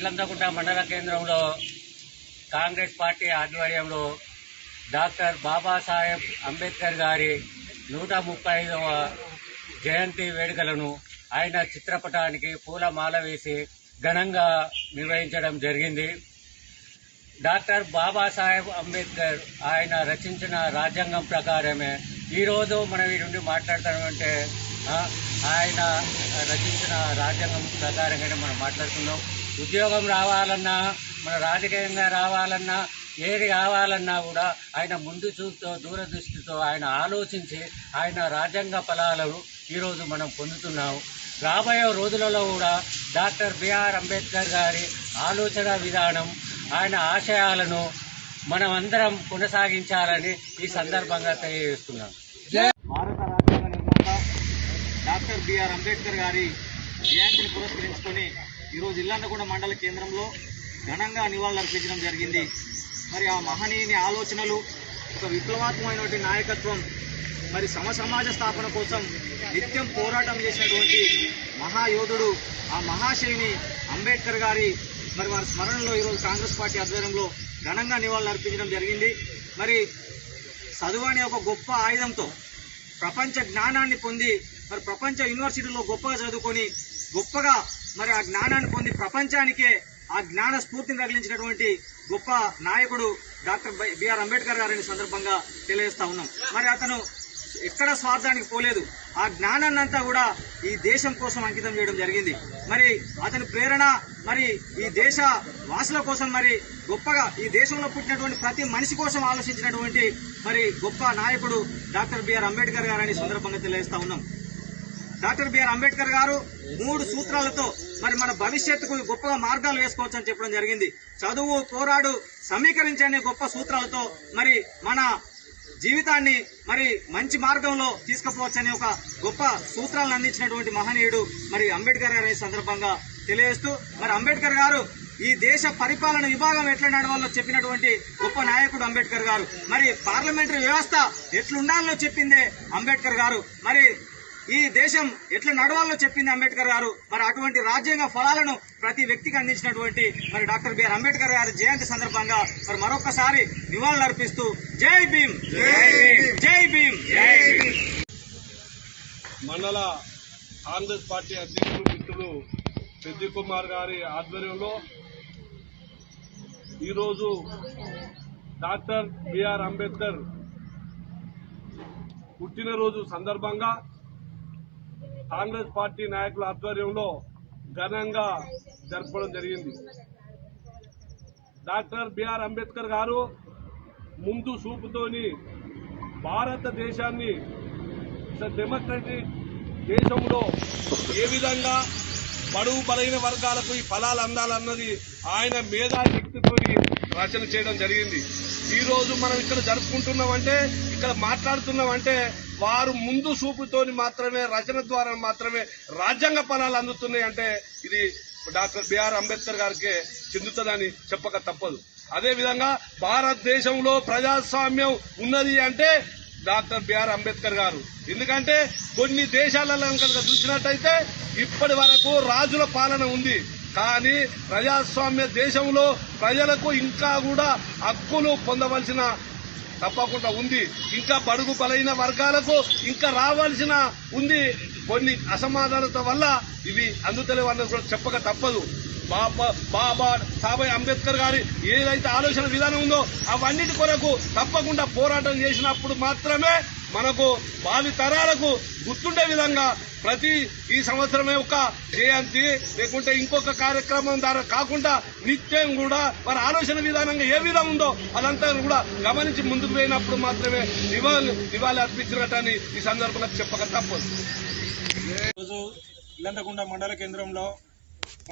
ఇల్లందకుంట మండల కేంద్రంలో కాంగ్రెస్ పార్టీ ఆధ్వర్యంలో డాక్టర్ బాబాసాహెబ్ అంబేద్కర్ గారి 135వ జయంతి వేడుకలను ఆయన చిత్రపటానికి పూలమాల వేసి ఘనంగా నిర్వహించడం జరిగింది. డాక్టర్ బాబాసాహెబ్ అంబేద్కర్ ఆయన రచించిన రాజ్యాంగం ప్రకారమే ఈరోజు మనం ఈ నుండి మాట్లాడతామంటే ఆయన రచించిన రాజ్యాంగం ప్రకారంగానే మనం మాట్లాడుతున్నాం. ఉద్యోగం రావాలన్నా, మన రాజకీయంగా రావాలన్నా, ఏది కావాలన్నా కూడా ఆయన ముందు చూపుతో దూరదృష్టితో ఆయన ఆలోచించి ఆయన రాజ్యాంగ ఫలాలను ఈరోజు మనం పొందుతున్నాం. రాబోయే రోజులలో కూడా డాక్టర్ బిఆర్ అంబేద్కర్ గారి ఆలోచన విధానం, ఆయన ఆశయాలను మనమందరం కొనసాగించాలని ఈ సందర్భంగా తెలియజేస్తున్నాం. భారత రాజ్యాంగ నిర్మాత డాక్టర్ బిఆర్ అంబేద్కర్ గారి జయంతిని పురస్కరించుకొని ఈరోజు ఇల్లందకుంట మండల కేంద్రంలో ఘనంగా నివాళులర్పించడం జరిగింది. మరి ఆ మహనీయుని ఆలోచనలు, ఒక విప్లవాత్మకమైనటువంటి నాయకత్వం, మరి సమాజ స్థాపన కోసం నిత్యం పోరాటం చేసినటువంటి మహాయోధుడు, ఆ మహాశయుని అంబేద్కర్ గారి మరి వారి స్మరణలో ఈరోజు కాంగ్రెస్ పార్టీ ఆధ్వర్యంలో ఘనంగా నివాళులు అర్పించడం జరిగింది. మరి చదువు అనే ఒక గొప్ప ఆయుధంతో ప్రపంచ జ్ఞానాన్ని పొంది మరి ప్రపంచ యూనివర్సిటీలో గొప్పగా చదువుకొని గొప్పగా మరి ఆ జ్ఞానాన్ని పొంది ప్రపంచానికే ఆ జ్ఞాన స్ఫూర్తిని తగిలించినటువంటి గొప్ప నాయకుడు డాక్టర్ బిఆర్ అంబేద్కర్ గారిని సందర్భంగా తెలియజేస్తా ఉన్నాం. మరి అతను ఎక్కడ స్వార్థానికి పోలేదు, ఆ జ్ఞానాన్ని అంతా కూడా ఈ దేశం కోసం అంకితం చేయడం జరిగింది. మరి అతని ప్రేరణ మరి ఈ దేశ వాసుల కోసం, మరి గొప్పగా ఈ దేశంలో పుట్టినటువంటి ప్రతి మనిషి కోసం ఆలోచించినటువంటి మరి గొప్ప నాయకుడు డాక్టర్ బిఆర్ అంబేద్కర్ గారని సందర్భంగా తెలియజేస్తా ఉన్నాం. డాక్టర్ బిఆర్ అంబేద్కర్ గారు 3 సూత్రాలతో మరి మన భవిష్యత్తుకు గొప్పగా మార్గాలు వేసుకోవచ్చు అని చెప్పడం జరిగింది. చదువు, పోరాడు, సమీకరించనే గొప్ప సూత్రాలతో మరి మన జీవితాన్ని మరి మంచి మార్గంలో తీసుకుపోవచ్చని ఒక గొప్ప సూత్రాలను అందించినటువంటి మహనీయుడు మరి అంబేద్కర్ గారి సందర్భంగా తెలియజేస్తూ, మరి అంబేద్కర్ గారు ఈ దేశ పరిపాలన విభాగం ఎట్లా నడవాలో చెప్పినటువంటి గొప్ప నాయకుడు అంబేద్కర్ గారు. మరి పార్లమెంటరీ వ్యవస్థ ఎట్లుండాలో చెప్పిందే అంబేద్కర్ గారు. మరి ఈ దేశం ఎట్లా నడవాలో చెప్పింది అంబేద్కర్ గారు. మరి అటువంటి రాజ్యాంగ ఫలాలను ప్రతి వ్యక్తికి అందించినటువంటి మరి డాక్టర్ బిఆర్ అంబేద్కర్ గారి జయంతి సందర్భంగా మరి మరొకసారి నివాళులు అర్పిస్తూ జై భీమ్, జై భీమ్, జై భీమ్. మండల కాంగ్రెస్ పార్టీ అధ్యక్షులు మిత్రులు పెద్ది కుమార్ గారి ఆధ్వర్యంలో ఈరోజు డాక్టర్ బిఆర్ అంబేద్కర్ పుట్టినరోజు సందర్భంగా కాంగ్రెస్ పార్టీ నాయకుల ఆధ్వర్యంలో ఘనంగా జరపడం జరిగింది. డాక్టర్ బిఆర్ అంబేద్కర్ గారు ముందు చూపుతోని భారతదేశాన్ని డెమోక్రటిక్ దేశంలో ఏ విధంగా బడుగు బలైన వర్గాలకు ఈ ఫలాలు అందాలన్నది ఆయన మేధాశక్తితో రచన చేయడం జరిగింది. ఈరోజు మనం ఇక్కడ జరుపుకుంటున్నామంటే, ఇక్కడ మాట్లాడుతున్నామంటే వారు ముందు చూపుతోని మాత్రమే, రచన ద్వారా మాత్రమే రాజ్యాంగ ఫలాలు అందుతున్నాయి అంటే ఇది డాక్టర్ బిఆర్ అంబేద్కర్ గారికి చెందుతుందని చెప్పక తప్పదు. అదేవిధంగా భారతదేశంలో ప్రజాస్వామ్యం ఉన్నది అంటే డాక్టర్ బిఆర్ అంబేద్కర్ గారు. ఎందుకంటే కొన్ని దేశాలలో కనుక చూసినట్టయితే ఇప్పటి వరకు రాజుల పాలన ఉంది, కానీ ప్రజాస్వామ్య దేశంలో ప్రజలకు ఇంకా కూడా హక్కులు పొందవలసిన తప్పకుండా ఉంది. ఇంకా బడుగు బలైన వర్గాలకు ఇంకా రావాల్సిన ఉంది. కొన్ని అసమాధానత వల్ల ఇవి అందుతలేవన్నది కూడా చెప్పక తప్పదు. బాబా సాహెబ్ అంబేద్కర్ గారి ఏదైతే ఆలోచన విధానం ఉందో అవన్నిటి కొరకు తప్పకుండా పోరాటం చేసినప్పుడు మాత్రమే మనకు భావి తరాలకు గుర్తుండే విధంగా ప్రతి ఈ సంవత్సరమే ఒక జయంతి లేకుంటే ఇంకొక కార్యక్రమం ద్వారా కాకుండా నిత్యం కూడా వారి ఆలోచన విధానంగా ఏ విధం ఉందో అదంతా కూడా గమనించి ముందుకు పోయినప్పుడు మాత్రమే నివాళి అర్పించినట్టని ఈ సందర్భంగా చెప్పక తప్పదు. ఈరోజు ఇల్లంతకుంట మండల కేంద్రంలో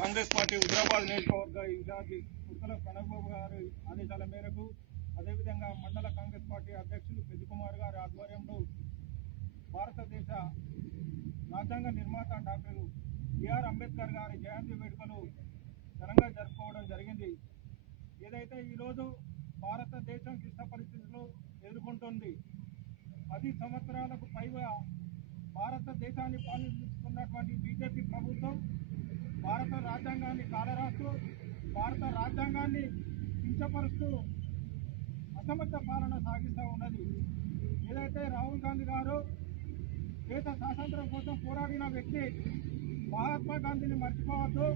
కాంగ్రెస్ పార్టీ హుజరాబాద్ నియోజకవర్గ ఇన్ఛార్జి ఉత్తల కనకబాబు గారి ఆదేశాల మేరకు, అదేవిధంగా మండల కాంగ్రెస్ పార్టీ అధ్యక్షులు పెద్ది కుమార్ గారి ఆధ్వర్యంలో భారతదేశ రాజ్యాంగ నిర్మాత డాక్టర్ బిఆర్ అంబేద్కర్ గారి జయంతి వేడుకలు ఘనంగా జరుపుకోవడం జరిగింది. ఏదైతే ఈరోజు భారతదేశం క్లిష్ట పరిస్థితులు ఎదుర్కొంటుంది. 10 సంవత్సరాలకు పైగా భారతదేశాన్ని పాలిస్తున్నటువంటి బీజేపీ ప్రభుత్వం భారత రాజ్యాంగాన్ని కాలరాస్తూ భారత రాజ్యాంగాన్ని కించపరుస్తూ అసమర్థ పాలన సాగిస్తూ ఉన్నది. ఏదైతే రాహుల్ గాంధీ గారు దేశ స్వాతంత్రం కోసం పోరాడిన వ్యక్తి మహాత్మా గాంధీని మర్చిపోవద్దు.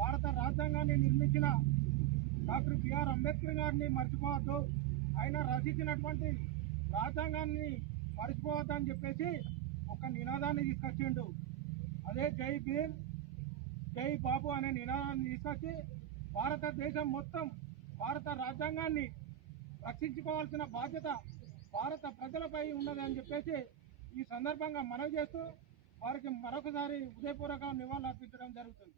భారత రాజ్యాంగాన్ని నిర్మించిన డాక్టర్ బిఆర్ అంబేద్కర్ గారిని మర్చిపోవద్దు. ఆయన రచించినటువంటి రాజ్యాంగాన్ని మర్చిపోవద్దని చెప్పేసి ఒక నినాదాన్ని తీసుకొచ్చిండు. అదే జై భీమ్ జై బాబు అనే నినాదాన్ని తీసుకొచ్చి భారతదేశం మొత్తం భారత రాజ్యాంగాన్ని రక్షించుకోవాల్సిన బాధ్యత భారత ప్రజలపై ఉన్నదని చెప్పేసి ఈ సందర్భంగా మనవి చేస్తూ వారికి మరొకసారి హృదయపూర్వక నివాళులు అర్పించడం జరుగుతుంది.